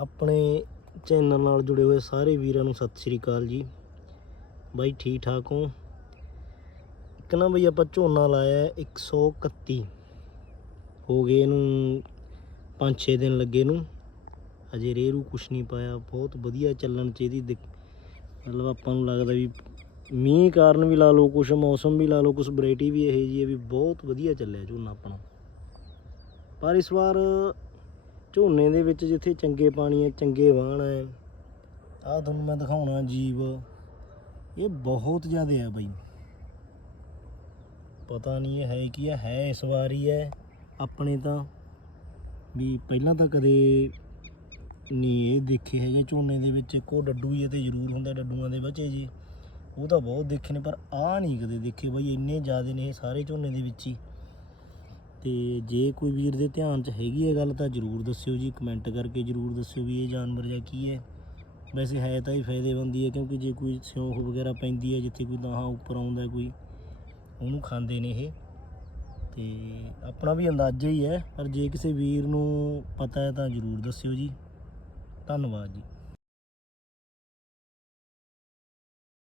ਆਪਣੇ ਚੈਨਲ ਨਾਲ ਜੁੜੇ ਹੋਏ ਸਾਰੇ ਵੀਰਾਂ ਨੂੰ ਸਤਿ ਸ਼੍ਰੀ ਅਕਾਲ ਜੀ। ਬਾਈ, ਠੀਕ ਠਾਕ ਹੋ? ਇੱਕ ਨਾ ਬਈ ਆਪਾਂ ਝੋਨਾ ਲਾਇਆ ਹੈ 131 ਹੋ ਗਏ ਇਹਨੂੰ 5-6 ਦਿਨ ਲੱਗੇ ਨੂੰ। ਅਜੇ ਰੇਰੂ ਕੁਛ ਨਹੀਂ ਪਾਇਆ। ਬਹੁਤ ਵਧੀਆ ਚੱਲਣ ਚ ਇਹਦੀ ਮਤਲਬ ਆਪਾਂ ਨੂੰ ਲੱਗਦਾ ਵੀ ਮੀਂਹ ਕਾਰਨ ਵੀ ਲਾ ਲਓ ਕੁਛ, ਮੌਸਮ ਵੀ ਲਾ ਲਓ, ਕੁਛ ਵੈਰਾਈਟੀ ਵੀ ਇਹ ਜੀ ਹੈ ਵੀ ਬਹੁਤ ਵਧੀਆ ਚੱਲਿਆ ਝੋਨਾ ਆਪਣਾ ਪਰ ਇਸ ਵਾਰ ਝੋਨੇ ਦੇ ਵਿੱਚ ਜਿੱਥੇ ਚੰਗੇ ਪਾਣੀ ਹੈ, ਚੰਗੇ ਵਾਹਣ ਹੈ। ਆਹ ਤੁਹਾਨੂੰ ਮੈਂ ਦਿਖਾਉਣਾ ਜੀਵ। ਇਹ ਬਹੁਤ ਜ਼ਿਆਦਾ ਹੈ ਬਾਈ। ਪਤਾ ਨਹੀਂ ਇਹ ਹੈ ਕੀ ਹੈ ਹੈ ਇਸ ਵਾਰ ਹੀ। ਹੈ ਆਪਣੇ ਤਾਂ ਵੀ ਪਹਿਲਾਂ ਤਾਂ ਕਦੇ ਨਹੀਂ ਇਹ ਦੇਖੇ ਹੈਗੇ ਝੋਨੇ ਦੇ ਵਿੱਚ। ਇੱਕੋ ਡੱਡੂ ਹੀ ਇਹ ਤੇ ਜ਼ਰੂਰ ਹੁੰਦਾ ਡੱਡੂਆਂ ਦੇ ਬੱਚੇ ਜੀ। ਉਹ ਤਾਂ ਬਹੁਤ ਦੇਖੇ ਨੇ, ਪਰ ਆ ਨਹੀਂ ਕਦੇ ਦੇਖੇ ਬਾਈ। ਇੰਨੇ ਜ਼ਿਆਦੇ ਨੇ ਇਹ ਸਾਰੇ ਝੋਨੇ ਦੇ ਵਿੱਚ ਹੀ। ਤੇ ਜੇ ਕੋਈ ਵੀਰ ਦੇ ਧਿਆਨ 'ਚ ਹੈਗੀ ਹੈ ਗੱਲ ਤਾਂ ਜਰੂਰ ਦੱਸਿਓ ਜੀ ਕਮੈਂਟ ਕਰਕੇ ਜਰੂਰ ਦੱਸਿਓ ਵੀ ਇਹ ਜਾਨਵਰ ਜਾਂ ਕੀ ਹੈ। ਵੈਸੇ ਹੈ ਤਾਂ ਹੀ ਫਾਇਦੇਮੰਦ ਹੀ ਹੈ ਕਿਉਂਕਿ ਜੇ ਕੋਈ ਸਿਉਂਖ ਵਗੈਰਾ ਪੈਂਦੀ ਹੈ, ਜਿੱਥੇ ਕੋਈ ਦਾਹਾਂ ਉੱਪਰ ਆਉਂਦਾ ਕੋਈ, ਉਹਨੂੰ ਖਾਂਦੇ ਨੇ ਇਹ। ਤੇ ਆਪਣਾ ਵੀ ਅੰਦਾਜ਼ਾ ਹੀ ਹੈ, ਪਰ ਜੇ ਕਿਸੇ ਵੀਰ ਨੂੰ ਪਤਾ ਹੈ ਤਾਂ ਜਰੂਰ ਦੱਸਿਓ ਜੀ। ਧੰਨਵਾਦ ਜੀ।